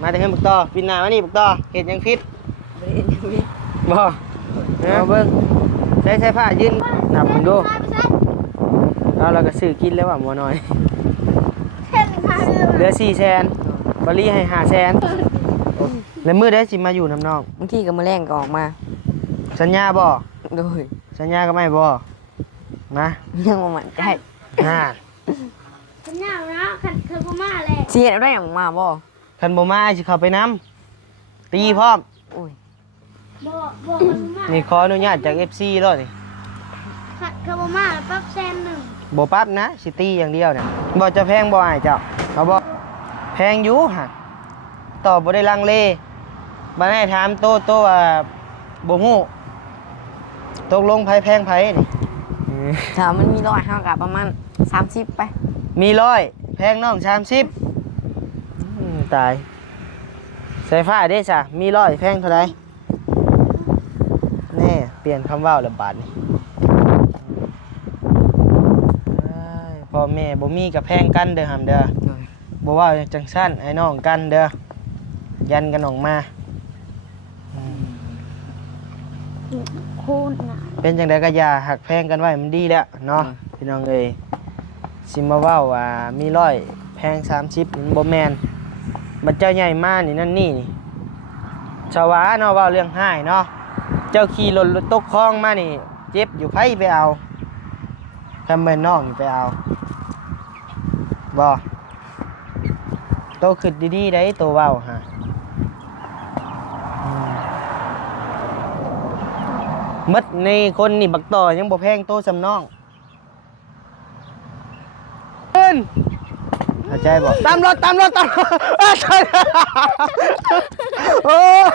มาแต่เพิ่นบักต่อปิดหน้ามานี่บักต่อเฮ็ดหยังผิดบ่เอาเบิ่งใช้ผ้ายืนนับมึงดูเอาแล้วก็ซื้อกินแล้วว่าหมอน้อยเหลือ400,000บ่รีให้500,000แล้วมื้อใดสิมาอยู่น้ำน้องบางทีก็มื้อแรงก็ออกมาสัญญาบ่โดยสัญญาก็ไม่บ่นะ ยังบ่มั่นใจสัญญานะคันบ่มาแหละ สิเฮ็ดได้หยังมาบ่คันบ่มาสิเข้าไปนำตีพร้อมโอ้ยบ่คันบ่มานี่ขออนุญาตจาก FC แล้วนี่คันบ่มาปั๊บ100,000บ่ปั๊บนะสิตีอย่างเดียวเนี่ยบ่จะแพงบ่อ้ายเจ้าเขาบ่แพงอยู่ฮะตอบบ่ได้ลังเลบ่ได้ถามโตว่าบ่ฮู้ตกลงไผแพงไผนี่ ถ้ามันมี100เฮาก็ประมาณ30ไปมี100แพงน้อง30ตายสายฟ้าเด้จ้ะมี100แพงเท่าใดแน่เปลี่ยนคำเว้าแล้วบาดนี้พ่อแม่บ่มีก็แพงกันเด้อหำเด้อบ่ว่าจังซั่นไอ้น้องกันเด้อยันกันออกมาคูณน่ะเป็นจังได๋ก็อย่าหักแพงกันไว้มันดีแล้วเนาะพี่น้องเอ้ยสิมาเว้าว่ามี100แพง30มันบ่แม่นบัดเจ้าใหญ่มานี่นั่นนี่ชาวาเนาะเว้าเรื่องหายเนาะเจ้าขี่รถตกคลองมานี่เจ็บอยู่ไผไปเอาทำแม่น้องไปเอาบ่โตขึ้นดีๆได้โตเว้าฮะมัดในคนนี่บักต่อยังบ่แพงโตสำน้องเอิ้นเข้าใจบ่ตามรถโอ้ย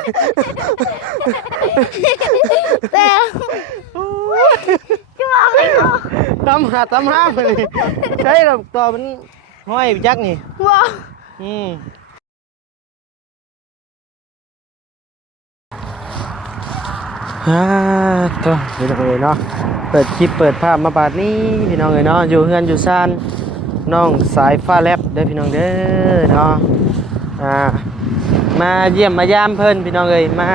แต่จะบอกให้บ่ตามหาไปนี่ใช่แล้วต่อมันห้อยจักนี่บ่ตัวพี่น้องเอ๋ยเนาะเปิดคลิปเปิดภาพมาบาดนี้พี่น้องเอ๋ยเนาะอยู่เฮือนอยู่ซ่านน้องสายฟ้าแลบเด้อพี่น้องเด้อเนาะมาเยี่ยมมายามเพิ่นพี่น้องเอ๋ยมา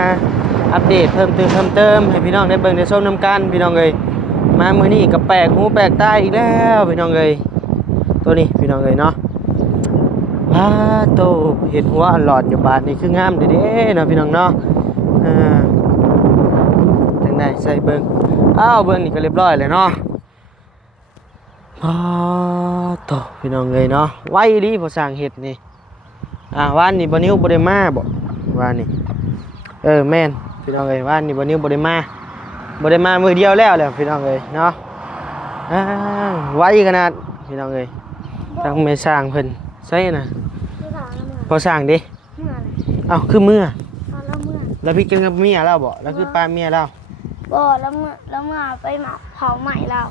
อัปเดตเพิ่มเติมให้พี่น้องได้เบิ่งได้ชมนำกันพี่น้องเอ๋ยมามื้อนี้ก็แปลกหูแปลกตาอีกแล้วพี่น้องเอ๋ยตัวนี้พี่น้องเอ๋ยเนาะว้าโตเห็ดหัวหลอดอยู่บาดนี่คืองามเด้เนาะพี่น้องเนาะจังได๋ใส่เบิ่งอ้าวเบิ่งนี่ก็เรียบร้อยแล้วเนาะโตพี่น้องเอ๋ยเนาะไว้ดีพอสร้างเฮ็ดนี่วานนี่บ่นิ้วบ่ได้มาบ่วานนี่แม่นพี่น้องเอ๋ยวานนี่บ่นิ้วบ่ได้มามื้อเดียวแล้วพี่น้องเอ๋ยเนาะไว้ขนาดพี่น้องเอ๋ยทั้งแม่สร้างเพิ่นใช่น่ะพอสร้างดิอ้าวคือมื้อแล้วพี่กินกับเมียแล้วบ่แล้วคือป้าเมียแล้วบ่แล้วเมื่อไปเผาใหม่แล้ว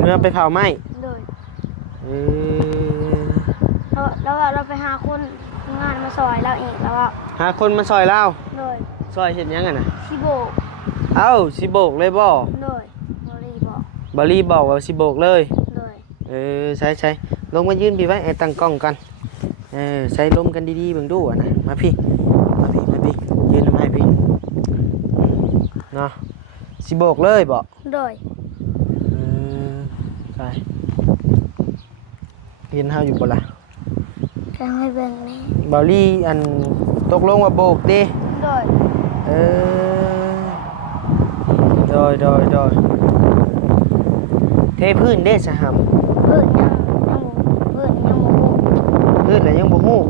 เมื่อไปเผาไหม้เลยแล้วเราไปหาคนงานมาซอยเราอีกแล้วหาคนมาซอยเราเลยซอยเฮ็ดหยังกันน่ะสิโบกสิโบกเลยบ่เลยบ่รีบอกว่าสิโบกเลยเลยใช่ลงมายืนพี่ไว้ให้ตั้งกล้องกันใส่ลมกันดีๆเบิ่งดูนะมาพี่ยืนนำให้พี่เนาะสิโบกเลยบ่เลยใช่เห็นเฮาอยู่บ่ล่ะจะให้เบิ่งนี่บ่ลี่อันตกลงว่าโบกดิเลยโดยเทพื้นเด้สหำพื้นยังพื้นแล้วยังบ่ฮู้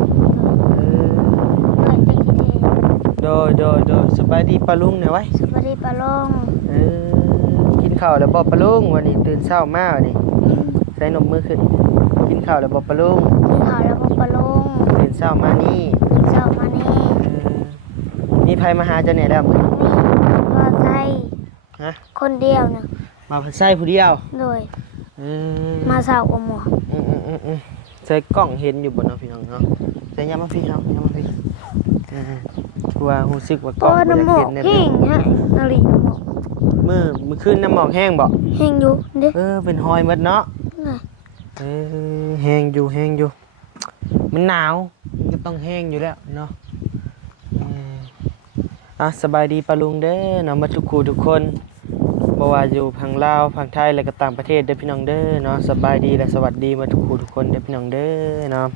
โดยสบายดีปะลุงเนี่ยไว้สบายดีปะลุงกินข้าวแล้วบ่ปะลุงวันนี้ตื่นเช้ามาวันนี้ใส่นมมือขึ้นกินข้าวแล้วบ่ปะลุงตื่นเช้ามานี่มีไผมาหาเจ้าเนี่ยแล้วมื้อมาใส่คนเดียวน่ะมาใส่ผู้เดียวเลยมาเช้ากับหมอใส่กล้องเห็นอยู่บ่เนาะพี่น้องเนาะใส่ยามมาพี่เฮายามมาพี่กลัวรู้สึกว่ากล้องบ่อยากเห็นแน่ๆนาฬิกามื้อคืนน้ำหมอกแห้งบ่แห้งอยู่เด้เป็นหอยหมดเนาะแห้งอยู่มันหนาว ต้องแห้งอยู่แล้วเนาะสบายดีปะลุงเด้อเนาะมาทุกคู่ทุกคนบ่ว่าอยู่ฝั่งลาวฝั่งไทยและก็ต่างประเทศเด้อพี่น้องเด้อเนาะสบายดีและสวัสดีมาทุกคู่ทุกคนเด้อพี่น้องเด้อเนาะ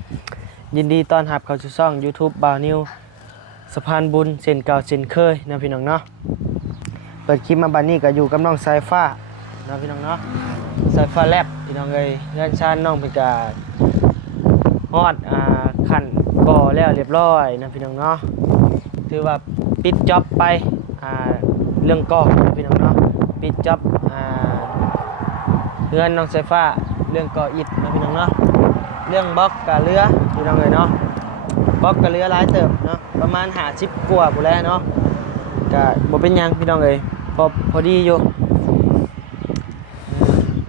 ยินดีต้อนรับเข้าสู่ช่อง YouTube บ่าวนิวสะพานบุญเส้นเก่าเส้นเคยนะพี่น้องเนาะเปิดคลิปมาบัดนี้ก็อยู่กับน้องสายฟ้านะพี่น้องเนาะสายฟ้าแลบพี่น้องเอ้ยเรือนชานน้องเพิ่นก็ฮอดขั้นก่อแล้วเรียบร้อยนะพี่น้องเนาะถือว่าปิดจ็อบไปเรื่องก่อพี่น้องเนาะปิดจ็อบเรือนน้องสายฟ้าเรื่องก่ออิฐนะพี่น้องเนาะเรื่องบล็อกกับเรือพี่น้องเอ้ยเนาะบล็อกกับเรือหลายเติบเนาะประมาณ50กว่าพุ่นแหละเนาะก็บ่เป็นหยังพี่น้องเอ้ยพอดีอยู่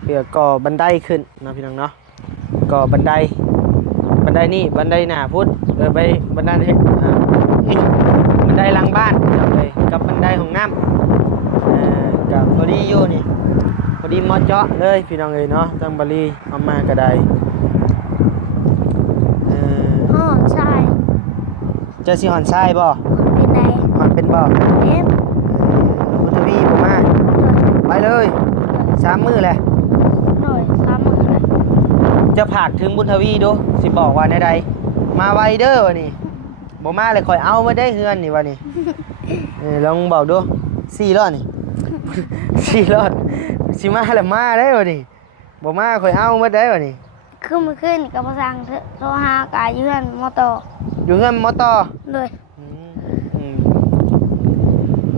เพื่อก่อบันไดขึ้นนะพี่น้องเนาะก่อบันไดนี่บันไดหน้าพุทธไปบันไดบันไดหลังบ้านพี่น้องเอ้ยกับบันไดห้องน้ำก็พอดีอยู่นี่พอดีเหมาะเจาะเลยพี่น้องเอ้ยเนาะจังบาลีเอามาก็ได้ใช่จะสิหอนทรายบ่ เป็นไง หอนเป็นบ่ เป็น บุญทวีบ่มาไปเลย3 มื้อแหละ หน่อย30,000เลย จะผากถึงบุญทวีดูสิบอกว่าในใดมาไวเด้อวะนี่บ่มาเลยคอยเอามาได้เฮือนนี่วะนี่ลองบอกดู4 รอดนี่ 4 รอดสิมาแล้วมาได้วะนี่บ่มาคอยเอามาได้วะนี่ ขึ้นกับภาษาโทรหากายยืนมอเตอร์ อยู่เฮือนมอตอ เลย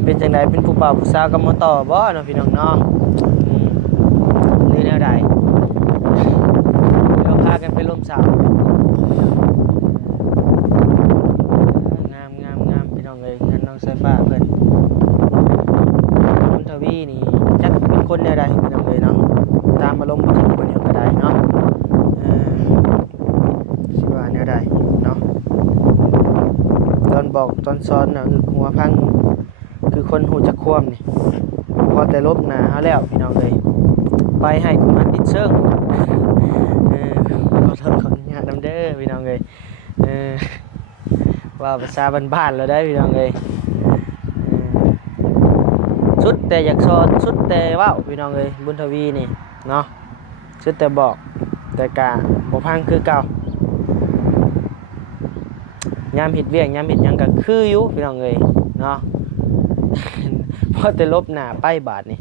เป็นจังไดเป็นผู้บ่าวผู้สาวกับมอตอบ่เนาะพี่น้องเนาะหรือแนวใดเดี๋ยวพากันไปร่มสาวงามพี่น้องเอ้ยงั้นน้องสายฟ้าเพิ่นคุณทวีนี่จักเป็นคนแนวใดพี่น้องเอ้ยเนาะตามอารมณ์ผู้หญิงคนเดียวก็ได้เนาะสิว่าแนวใดเนาะตอนบอกตอนสอนน่ะคือหัวพังคือคนหูจักความนี่พอแต่ลบหน้าเฮาแล้วพี่น้องเอ้ยไปให้กูมาติดเชิงขอโทษขออนุญาตนำเด้อพี่น้องเอ้ยว่าภาษาบ้านๆแล้วได้พี่น้องเอ้ยสุดแต่อยากสอนสุดแต่เว้าพี่น้องเอ้ยบุญทวีนี่เนาะสุดแต่บอกแต่กะบ่พังคือเก่ายามเฮ็ดเวียกยามเฮ็ดหยังก็คืออยู่พี่น้องเอ้ยเนาะ พอแต่ลบหน้าไปบาดนี่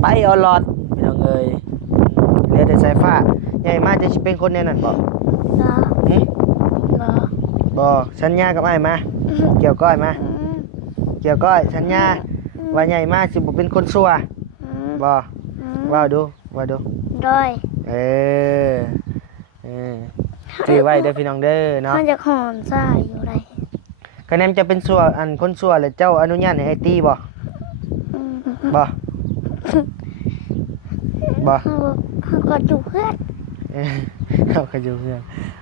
ไปเอาหลอดพี่น้องเอ้ยเหลือแต่สายฟ้าใหญ่มาจะสิเป็นคนแนวนั้นบ่ รอ หึ รอ บ่สัญญากับอ้ายมาเกี่ยวก้อยมาเกี่ยวก้อยสัญญาว่าใหญ่มาสิบ่เป็นคนชั่วบ่ว่าดูโดย เออซื้อไว้เด้อพี่น้องเด้อเนาะ มันจะหอนซ่าอยู่ไร คะแนนจะเป็นชั่วอันคนชั่วแล้วเจ้าอนุญาตให้ไอ้ตีบ่บ่ เขาก็จุเพื่อน เอาขยุเพื่อน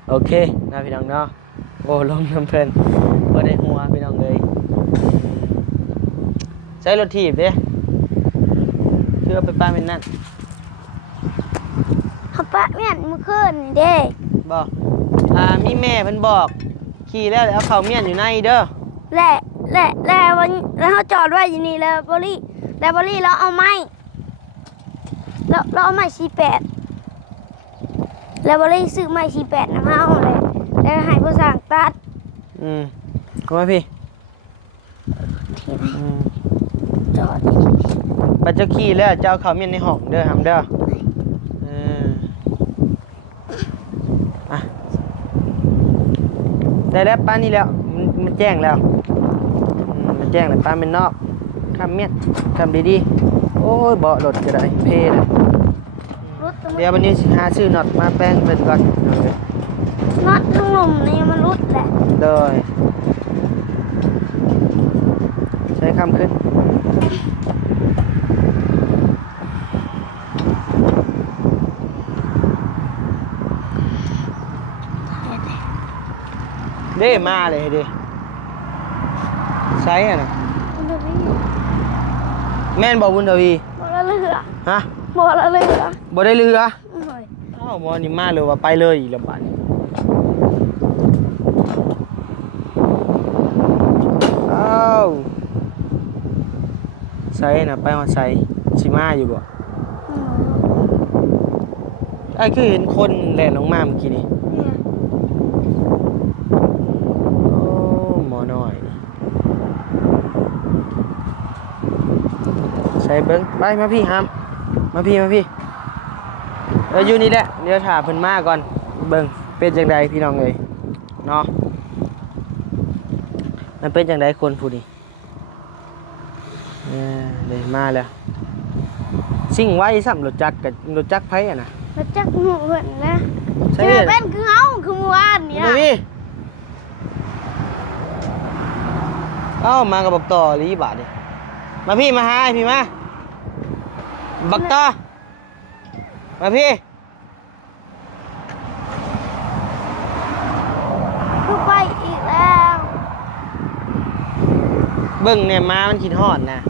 โอเคนะพี่น้องเนาะโอ้ลงน้ำเพิ่นบ่ได้หัวพี่น้องเลยใช้รถถีบเด้เชื่อไปป้าเป็นนั่น เขาปะเมียนมือขึ้นนี่เด้ บ่มีแม่เพิ่นบอกขี่แล้วเอาเข้าเมียนอยู่ในเด้อ แล้ววันแล้วเขาจอดไว้อยู่นี่แล้วบริเราเอาไม้เราเอาไม้48แล้วบริซื้อไม้48นะมาเอาเลยแล้วให้ผู้สั่งตัด เข้ามาพี่ ที่ไหนจอดนี่ บัดเจ้าขี่แล้วเจ้าเข้าเมียนในห้องเด้อหำเด้อได้แล้วป้านี่แล้วมันแจ้งแล้วมันแจ้งแล้วป้าเป็นนอกคำเมียนคำดีๆโอ้ยเบาะรถก็ได้เพลเลยเดี๋ยววันนี้หาซื้อน็อตมาแป้งเป็นก่อน น็อตทั้งหนุ่มนี่มันรุดแหละ โดยใช้คำขึ้นเด้มาเลยเด้ใช้อะนะ บุญทวี แม่นบอกบุญทวี บ่ละเรือ ฮะ บ่ละเรือ บ่ได้เรือ โอ้ย อ้าวมอนี่มาเลยว่าไปเลยอีกแล้วบาดนี้ ไซน่ะไปฮอดไซสิมาอยู่บ่ไอ้คือเห็นคนแล่นลงมาเมื่อกี้นี่ เนี่ย โอ้หมอน้อยใส่เบิ้งไปมาพี่ฮัมมาพี่อยู่นี่แหละเดี๋ยวถ่าเพิ่นมาก่อนเบิ้งเป็นจังใดพี่น้องเอ้ยเนาะมันเป็นจังใดคนผู้นี้เลยมาแล้วสิ่งไว้ซ้ำรถจักรกับรถจักรไผอ่ะนะ แล้วจักหมูเพิ่นนะ ใช่ เจ ไหม อเป็นคือเฮาคือเมื่อวานนี่ มา นะ พี่เอ้ามากับบักต่อลีบาทดิมาพี่มาหาไอ้พี่มาบักต่อมาพี่ คือไปอีกแล้ว เบิ้งเนี่ยมามันคิดฮอดนะ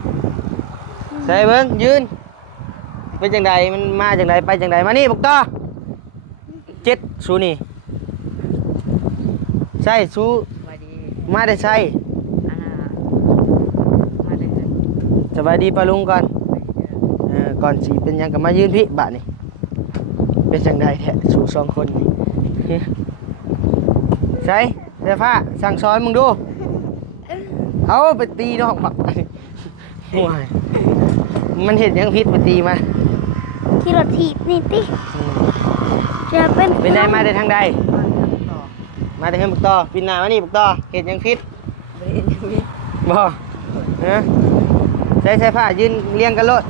ใส่เบิ้งยืนเป็นจังใดมันมาจังใดไปจังใดมานี่บักต่อเจ็ดสูนี่ใช่สู สวัสดี มาได้ใช่ มาได้เงิน สบายดีปะลุงก่อนก่อนสิเป็นหยังกับมายืนพี่บาทนี่เป็นจังใดแท้สู่สองคนนี่ ใช่เสื้อผ้าสั่งซ้อนมึงดูเอาไปตีน้องบักห่วยมันเห็นยังพิษไปตีมา ที่รถถีบนี่ติเจอเป็น เป็นไงมาได้ทางใด ต่อ มาได้ให้บุกต่อปินหน้ามานี่บุกต่อเห็นยังพิษ บริเวณนี้ บ่ใช้ผ้ายืนเรียงกันโลด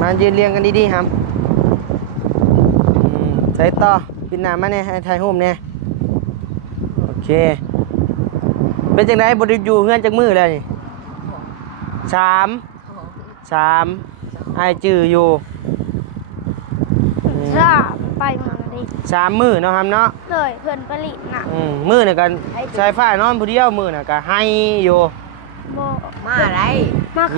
มายืนเรียงกันดีๆครับใส่ต่อปินหน้ามาเนี่ยให้ถ่ายรูปเนี่ยโอเคเป็นจังไดบ่ได้อยู่เฮือนจักมือแล้วนี่สามอ้ายจื้ออยู่ จ้าไปเมืองดิ 3 มื้อเนาะครับเนาะ เลยเพิ่นผลิตน่ะ มื้อน่ะกันใช้ฟ้านอนผู้เดียวมื้อน่ะก็ให้อยู่ บ่ มาอะไร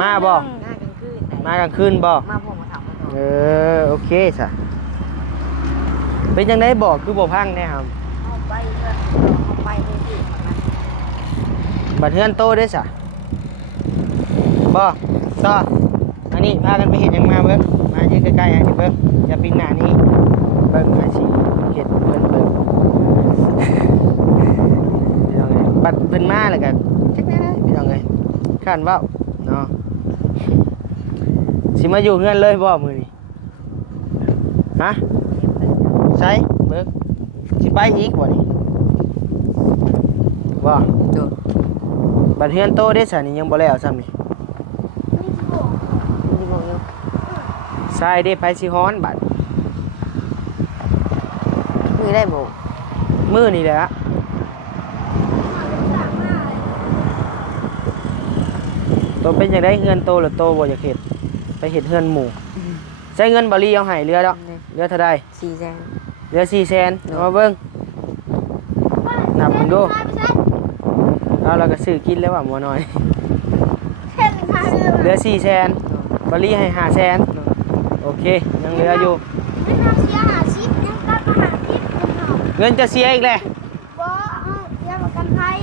มาบ่ หน้ากลางคืนไหน มากลางคืนบ่ มาผมมาถามมาต่อ โอเคซะเป็นจังไดบอกคือบ่พังแน่ครับ เอาไปเถอะเอาไปเลยสิ บัดเฮือนโตได้ซะบ่ต่ออันนี้พากันไปเฮ็ดหยังมาเบิ่งมายืนใกล้ๆอันนี้เบิ่งอย่าปิงหน้านี้เบิ่งอาชีพเฮ็ดเพิ่นเบิ่งพี่น้องเอ้ยบัดเพิ่นมาแล้วก็จักแน่นะพี่น้องเอ้ยข้านเว้าเนาะสิมาอยู่เฮือนเลยบ่มื้อนี้ฮะใช่เบิ่งสิไปอีกบ่นี่บ่ ดู บัดเฮือนโตได้ซะนี่ยังบ่แล้วซ้ำนี่ นี่บอกอยู่ ใช่ได้ไปสิฮ้อนบัด มือได้บอก มื้อนี่แหละโตเป็นจังได๋เฮือนโตหรือโตบ่อยากเฮ็ดไปเฮ็ดเฮือนหมู่ใช้เงินบ่ลีเอาให้เรือดอกเรือเท่าใด 400,000 เรือ400,000เอามาเบิ่งนับเบิ่งดูเอาแล้วก็ซื้อกินแล้วว่าหมอน้อย เช่นค่ะ เรือ400,000บ่ลีให้500,000โอเคยังเหลืออยู่ ไม่ทำเสียหาชิปยังก็หาชิปคุณเขา เงินจะเสียอีกแล้ว บ่เอาเสียประกันภัย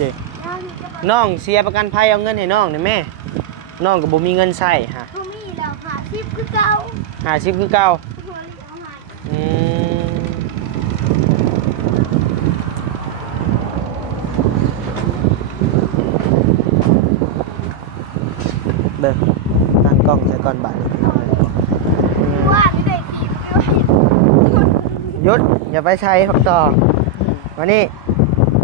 เด็ก ยังมีกระบะ น้องเสียประกันภัยเอาเงินให้น้องนี่แม่น้องก็บ่มีเงินใช้ฮะ เขามีแล้วหาชิปคือเก่า 50คือเก่า หัวเหลียวหา อืมเบิ่งตั้งกล้องใส่ก่อนบาดนี้ ว่าไม่ได้ขี่ไม่ไหว หยุดอย่าไปใช้พักต่อวันนี้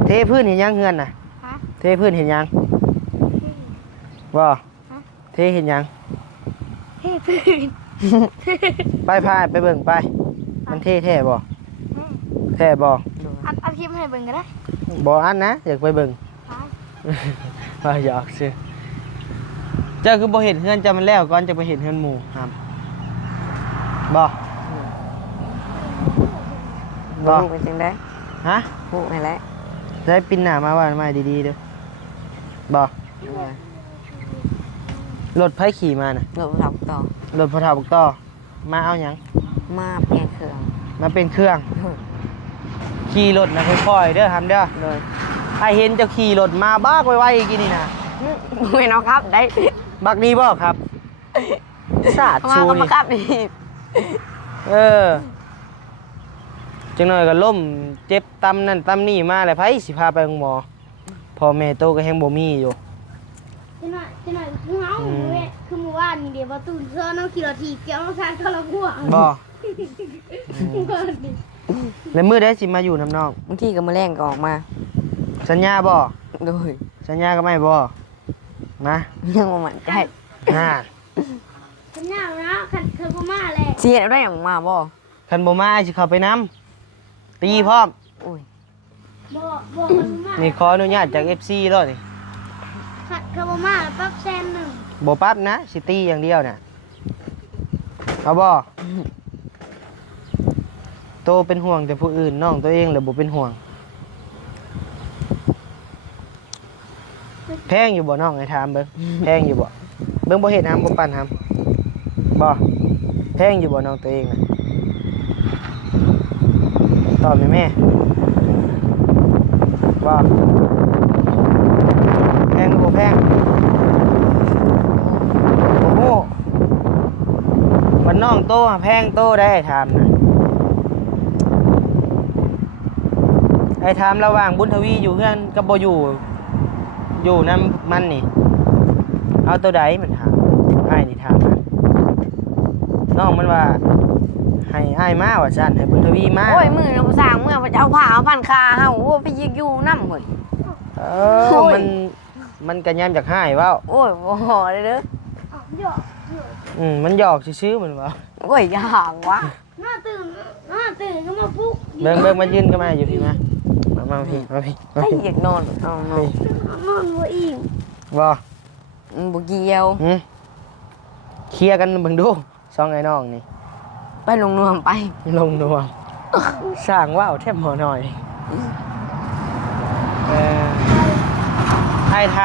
เทพื้นเห็นยังเฮือนน่ะ ฮะ เทพื้นเห็นยังบ่เทเห็นยัง เฮ้ยพื้น ไปพายไปเบิ่งไป มันเท่แท้บ่แท้บ่ อัดคลิปให้เบิ่งก็ได้ บ่อันนะอยากไปเบิ่ง ไป ว่าอยากซื้อเจ้าคือบ่เห็นเฮือนเจ้ามันแล้วก่อนจะไปเห็นเฮือนหมู่ครับบ่ บ บ่ อกเป็นจังได้ ฮะ พูดให้แล้ว ได้ปินหน้ามาว่ามาดีๆเด้อบ่รถไผขี่มาน่ะ เราเราต่อ รถพอเฒ่าบอกต่อมาเอาหยัง มาเปลี่ยนเครื่อง มาเป็นเครื่องขี่รถนะค่อยๆเด้อทำเด้อ เลย ค ไอเห็นเจ้าขี่รถมาบ้าไวๆกินนี่นะ ไม่เอาครับได้ บักนี้บ่ครับสาด มา ชู ก็มา นี่ ครับดิ จังหน่อยก็ล้มเจ็บตำนั่นตำนี่มาเลยไผสิพาไปโรงหมอพ่อแม่โตก็แฮงบ่มีอยู่ จะหน่อยคือเฮาเว้ยคือเมื่อวานนี่เดี๋ยวบ่ตื่นเช้าน้องขี่รถถีบเกี่ยวน้องชายก็ละหัว บ่แล้วมื้อใดสิมาอยู่น้ำน้อง บางทีก็มาแรงก็ออกมา สัญญาบ่ โดย สัญญาก็ไม่บ่นะ ยังบ่มั่นใจ น่า ฉันยาวนะคันคือบ่มาแหละ เสียได้อย่างมาบ่ คันบ่มาสิเข้าไปนํตีพร้อม โอ้ย บ่คันบ่มา นี่ขออนุญาตจาก FC แล้วนี่ คันคือบ่มาปั๊บแซนหนึ่ง บ่ปั๊บนะสิตีอย่างเดียวน่ะเอาบ่โตเป็นห่วงแต่ผู้อื่นน้องตัวเองเลยบ่เป็นห่วงแพงอยู่บ่น้องไอ้ถามเบิ่งแพงอยู่บ่เบิ่งบ่เฮ็ดหามบ่ปั่นหามบ่แพงอยู่บ่น้องตัวเองน่ะตอบแม่แม่บ่แพงหรือบ่แพงโอ้โหมันน้องโตอะแพงโตได้ถามนะไอ้ถามระหว่างบุญทวีอยู่เพื่อนกับบ่อยู่นำมันนี่เอาตัวใดมันถามอ้ายนี่ถามนะน้องมันว่าให้อ้ายมาว่าซั่นให้บุญทวีมา โอ้ยมือเราสร้างเมื่อพระเจ้าผ่าเอาพันคาเฮาโอ้ไปยิกอยู่นำเว้ย โอ้ย มันก็ย้ำจากให้เว้า โอ้ยบ่ได้เด้อ อ๋อหยอก มันหยอกซื่อๆมันว่า โอ้ยอย่าห่างวะ หน้าตื่นก็มาปลุก เบิ่งมายืนก็มาอยู่พี่มาพี่มาพี่มา ไอ้ พี่ อยากนอนเอานอน นอนบ่อิ่ม บ่ บ่เกี่ยว เคลียร์กันเบิ่งดูสองไอ้น้องนี่ ไปลงนวมไป ลงนวมสร้างว่าวแทบหมอหน่อยให้ท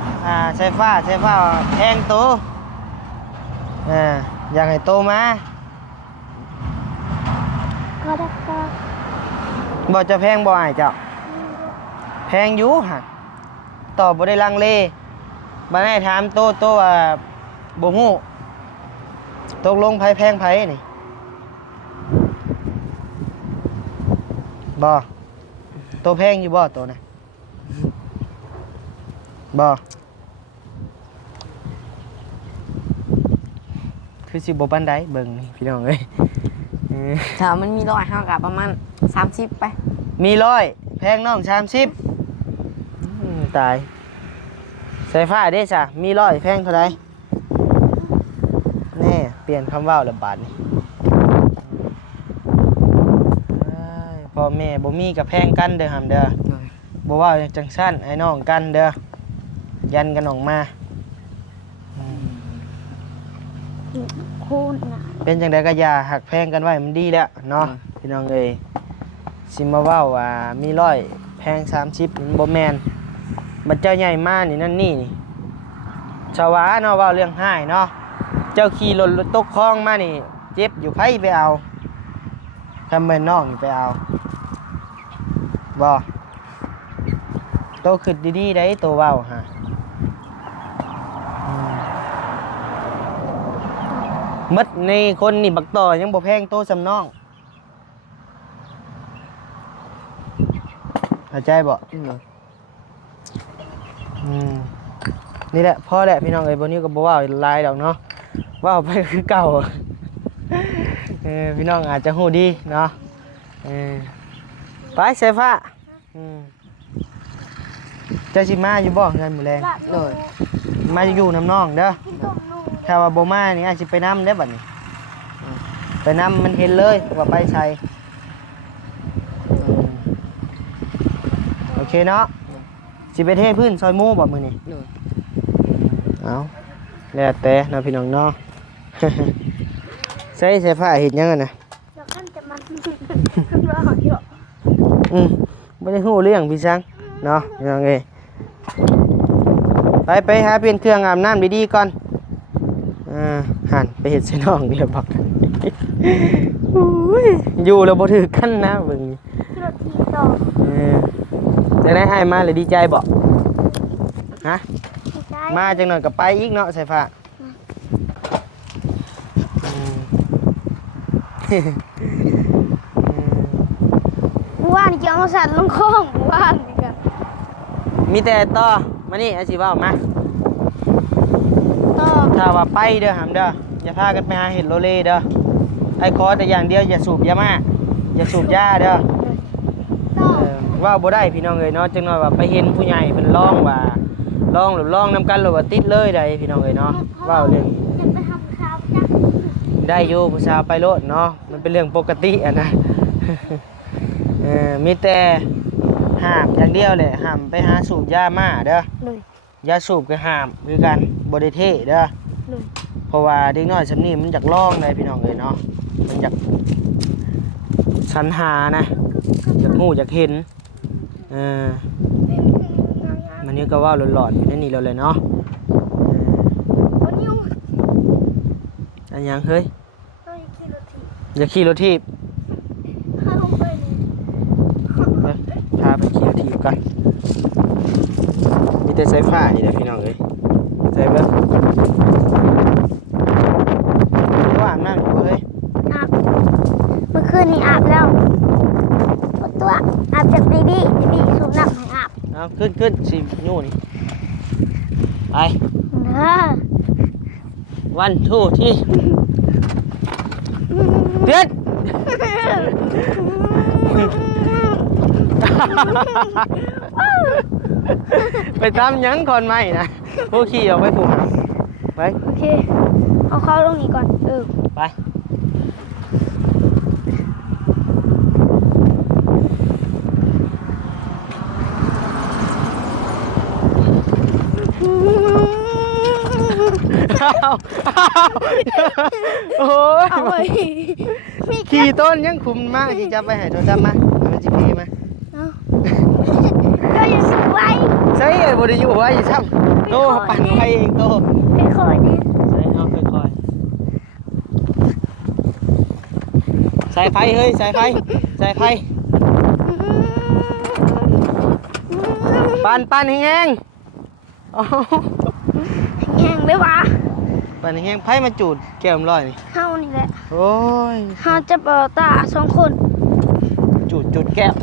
ำใช้ฟ้าแพงโตอยากให้โตมา ก็ได้ก็ บ่จะแพงบ่อ้ายเจ้าแพงอยู่ฮะตอบบ่ได้ลังเลบ่ได้ถามโตว่าบ่ฮู้ตกลงไผแพงไผนี่บ่โตแพงอยู่บ่โตนะบ่คือสิบ่ปานใดเบิ่งนี่พี่น้องเอ้ย ถ้ามันมีร้อยเฮาก็ประมาณ30ไป มี100แพงน้อง30ตายใส่ฟ้าเด้จ้ะมี100แพงเท่าใดแน่เปลี่ยนคำเว้าแล้วบาดนี้พ่อแม่บ่มีก็แพงกันเด้อหำเด้อบ่ว่าจังซั่นไอ้น้องกันเด้อยันกันออกมา คูณน่ะ เป็นจังไดก็อย่าหักแพงกันไว้มันดีแล้วเนาะพี่น้องเอ้ยสิมาเว้าว่ามี100แพง30มันบ่แม่นบัดเจ้าใหญ่มานี่นั่นนี่ชาวาเนาะเว้าเรื่องห้ายเนาะเจ้าขี่รถตกคลองมานี่เจ็บอยู่ไผไปเอาทำแม่น้องนี่ไปเอาบ่โตขึ้นดีๆได้โตเว้าฮะมัดในคนนี่บักต่อยังบ่แพงโตสำน้องเข้าใจบ่นี่แหละพ่อแหละพี่น้องเอ้ยบ่นี้ก็บ่ว่าหลายดอกเนาะว่าไปคือเก่าพี่น้องอาจจะฮู้ดีเนาะไปใส่ฟ้าเจ้าสิมาอยู่บ่เงินมื้อแลง เลย มาอยู่น้ำน้องเด้อ กินต้มนุ่ม ถ้าว่าบ่มานี่อาจสิไปนำได้อบัดนี้ไปนำมันเห็นเลยว่าไปใส่โอเคเนาะสิไปเทพื้นซอยหมู่บ่มื้อนี้ เลย เอาแล้วแต่เนาะพี่น้องเนาะ ใส่ผ้าเฮ็ดหยังอะนะ แล้วกันจะมันรอเยอะ บ่ได้ฮู้เรื่องพี่ซังเนาะพี่น้องเอ้ยไปหาเปลี่ยนเครื่องอาบน้ำดีๆก่อนหันไปเฮ็ดใส่น้องเดี๋ยวบัก อุ้ยอยู่แล้วบ่ถือกันนะเบิ่ง คือ ถถีบต่อ จะได้ให้มาเลยดีใจบ่ฮะ ดีใจ มาจังหน่อยก็ไปอีกเนาะสายฟ้าเมื่อวานนี่เกี่ยวมาสั่นลงคลองเมื่อวานนี่กัน มีแต่ต่อมานี่อาชีพว่ามา ต่อ ถ้าว่าไปเด้อหามเด้ออย่าพากันไปหาเห็ดโลเลเด้อไอ้ขอแต่อย่างเดียวอย่าสูบยามาอย่าสูบยาเด้อ ต่อ ว่าบ่ได้พี่น้องเอ้ยเนาะจังน้อยว่าไปเห็นผู้ใหญ่เพิ่นร้องว่าร้องหรือร้องนํกันหรือว่าติดเลยได้พี่น้องเอ้ยเนาะว้าวเรื่อง จะไปทำข้าวจ้ะ ได้อยู่ผู้สาวไปโลดเนาะมันเป็นเรื่องปกติอ่ะนะ มีแต่ห้ามอย่างเดียวเลยห้ามไปหาสูบยามาเด้อ เลย ยาสูบก็ห้ามคือกันบ่ได้เท่เด้อ เลย เพราะว่าเด็กน้อยสำนี้มันอยากร้องเลยพี่น้องเอ้ยเนาะมันอยากสรรหานะอยากงูอยากเห็นมันนี่ก็ว่าหลอนๆอยู่ในนี่เราเลยเนาะ วันนี้ อันยังเฮ้ย เราจะขี่รถถีบ อย่าขี่รถทีบ ข้าลงไปเลย เฮ้ยพาไปขี่รถทีบกันมีแต่สายฟ้านี่แหละพี่น้องเอ้ยใส่เบิ้งว่าอาบน้ำอยู่บ่เฮ้ย อาบเมื่อคืนนี้อาบแล้วตัวอาบจากบีบีสูบน้ำให้อาบ เอาขึ้นสินู่นนี่ไป เด้อ วันทูที่เด็ด ไปตามหยังก่อนไหมนะผู้ขี่ออกไปผูกหางไป โอเคเอาเข้าตรงนี้ก่อนไปโอ้ย เอาไว้มี ขี่ต้นยังคุมมากที่จะไปให้โทรศัพท์มาเอามันจะขี่มา ก็ยังสูบไว้ ใช่ไอ้บริยูไว้ซ้ำโตปั่นไปเองโต ไปขอเนี่ย ใส่เอาค่อยๆใส่ไฟเฮ้ยใส่ไฟใส่ไฟปั่นแห้งๆโอ้ แห้งเลยวะ ปั่นแห้งไฟมาจูดแก้มร้อยนี่ เข้านี่แหละ โอ้ย เขาจะเปิดตา2 คน จุดแก้ว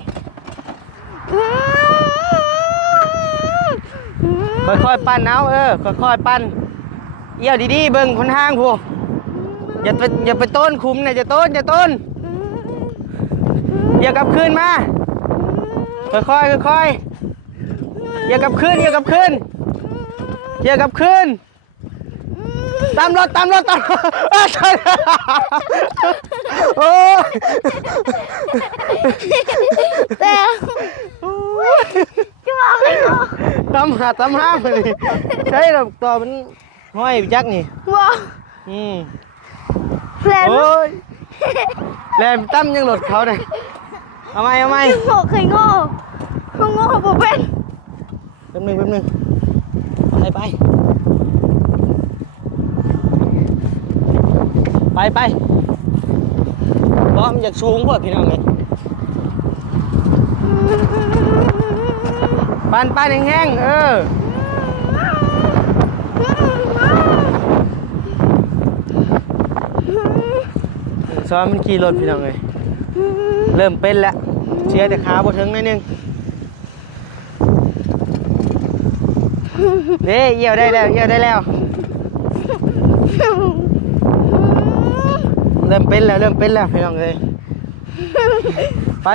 ค่อยๆปั่นเอาค่อยๆปั่นเอี่ยวดีๆเบิ่งคนห้างพวกอย่าไปต้นคุ้มนะอย่าต้นอย่ากลับคืนมาค่อยๆอย่ากลับคืนตามรถโอ้ย แต่จะบอกให้เขา ตามห้ามเลยใช่หรอกตัวมันห้อยจักนี่ บอก แลน โอ้ยแลมตั้มยังหลดเขาเนี่ยเอาไหม โง่เคยโง่เขาโง่บ่เป็น แป๊บนึงไปเพราะมันอยากสูงพวกพี่น้องเลยปั่นแห้งๆซ้อมมันขี่รถพี่น้องเลยเริ่มเป็นแล้วเชียร์แต่ขาบ่ถึงนิดนึงเด้เยี่ยวได้แล้วเริ่มเป็นแล้วพี่น้องเลยไป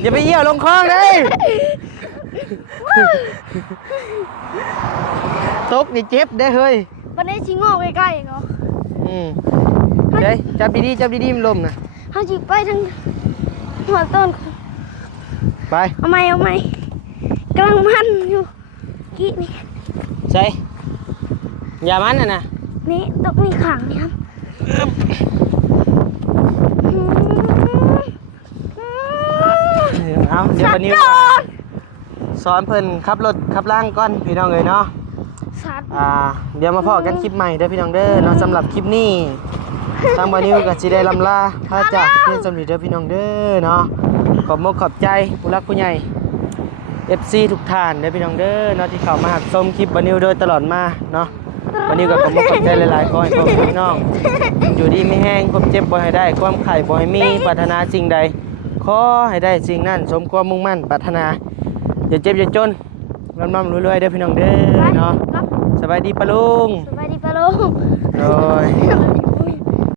อย่าไปเยี่ยวลงคลองเลยตกนี่เจ็บได้เฮ้ย วันนี้ชิงโง่ใกล้ๆเนาะ เฮ้ยจับดีๆมันลมนะ เขาจิไปทางหัวต้น ไป เอาไหมกำลังมันอยู่กี้นี่ ใส่อย่ามันนะ นี่ต้องมีขังนี่ครับ เอาเดี๋ยววันนี้สอนเพิ่นขับรถขับล่างก่อนพี่น้องเลยเนาะ สัตว์ เดี๋ยวมาพอกันคลิปใหม่เด้อพี่น้องเด้อเนาะสำหรับคลิปนี้ทางบานิวกับจีได้ลำลาพาจากเพื่อนสมนิเด้อพี่น้องเด้อเนาะ ขอบมกขอบใจผู้รักผู้ใหญ่ FC ทุกท่านเด้อพี่น้องเด้อเนาะที่เข้ามาหักชมคลิปบานิวโดยตลอดมาเนาะบานิวก็ขอบมกขอบใจหลายๆขอให้พ่อแม่พี่น้องอยู่ดีไม่แห้งความเจ็บบ่ให้ได้ความไข้บ่ให้มีปรารถนาสิ่งใดขอให้ได้สิ่งนั้นสมความมุ่งมั่นปรารถนาอย่าเจ็บอย่าจนร่ำรวยๆเด้อพี่น้องเด้อเนาะสบายดีปะลุง สวัสดีปะลุง โดย